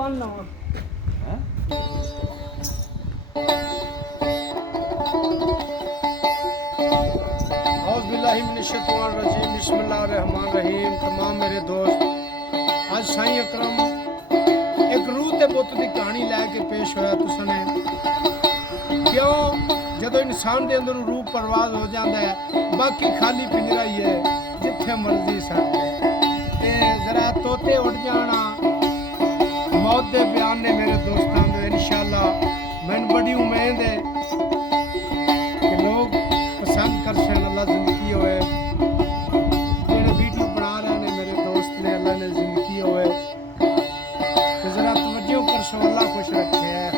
बन लावा बिस्मिल्लाहिर्रहमानिर्रहीम बिस्मिल्लाहिर्रहमानिर्रहीम। तमाम मेरे दोस्त, आज साईं अकरम एक रूह ते पुत की कहानी लैके पेश होया तुसने। क्यों जदों इंसान के अंदर रूह परवाज हो जाता है, बाकी खाली पिंजरा ही है, जिथे मर्जी सट ते जरा तोते उड़ जाना मौत के बयान ने मेरे दोस्तों दे। इंशाअल्लाह मैंने बड़ी उम्मीद है कि लोग पसंद कर सकन। अल्लाह जिंदगी होए जेड़े वीडियो बना रहे हैं मेरे दोस्त ने, अल्लाह ने जिंदगी होए तो जरा तवज्जो कर सो, अल्लाह खुश रखे है।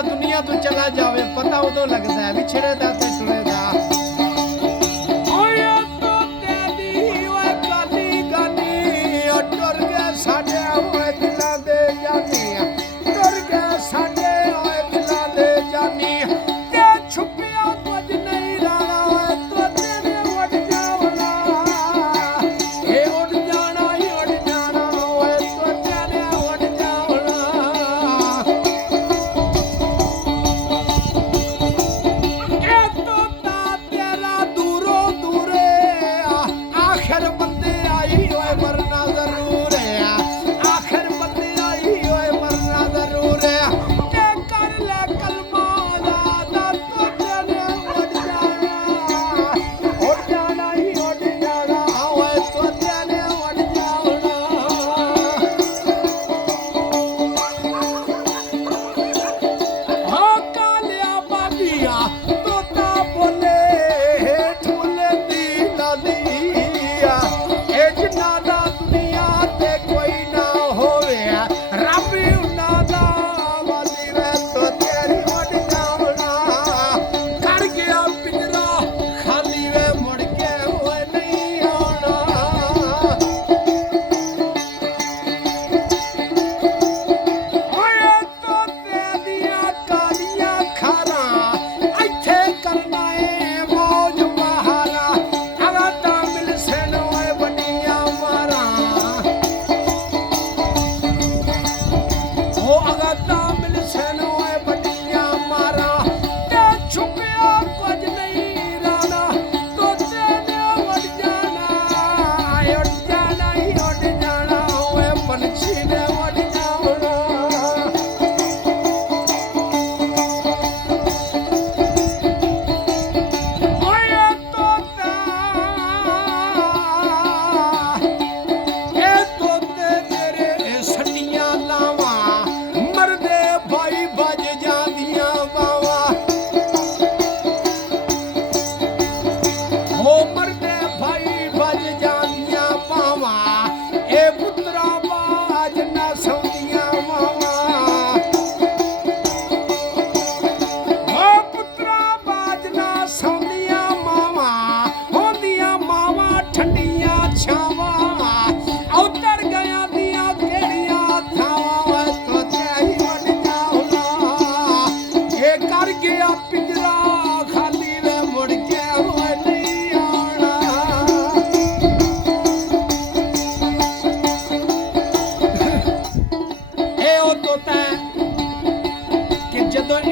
दुनिया तो चला जावे पता उदों लगता है विछड़े दा ते टुरे दा। ओए तो तेरी ओए काली गानी टुर गए साडे ओए दिलां दे जानी, टुर गए साडे ओए दिलां दे जानी ते छुपिया कुछ नहीं रहा ओए तो तेरे उड़ जावना ए उड़ जाना ओए तो तेरे उड़ जावना। तो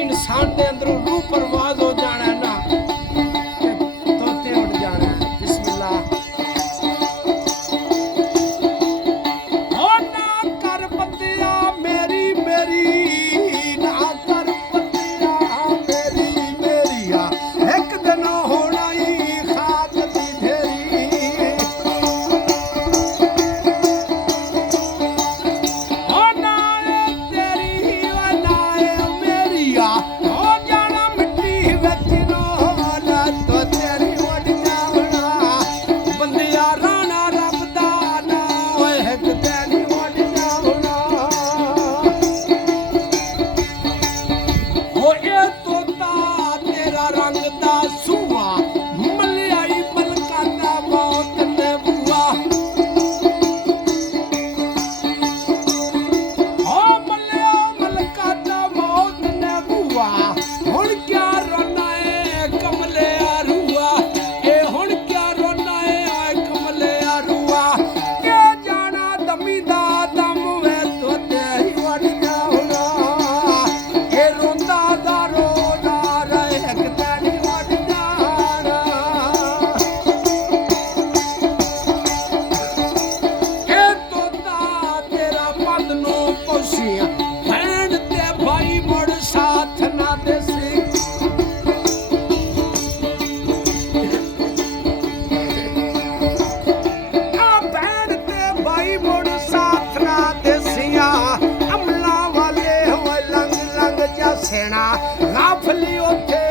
इंसान दे अंदरों रूह परवाज हो जाना है ना, तोते उड़ जाना है। बिस्मिल्लाह। ओ ना कर बंदिया मेरी मेरी, ना कर बंदिया मेरी मेरिया, एक दिन होना ही खाक दी ढेरी। ओ ना तेरी ओ ना मेरिया, हो जाना मिट्टी विच नाल, तो तेरी उड़ जावना बंदिया राणा रब दा ना, एक दिन उड़ जावना। ओ ये तोता तेरा रंग दा सूआ, मलियाई मलका दा मौत ने बुआ। ओ मलिया मलका दा मौत ने बुआ, हुण क्या रोना है कमले आरुआ, ए हुण क्या रोना है ओए कमले आरुआ। के जाना दमी दा दम वे तो तेरी वड़ जावना, ए रोंदा दा रोदा रहे एक तेरी वड़ जाना। ए तोता तेरा पद नो पोसिया, भैन ते भाई मुड़ साथ ना देसी। आ भैन ते भाई मुड़ साथ ना देसिया, अमला वाले होए लंग लंग जा सेना, गाफली उठे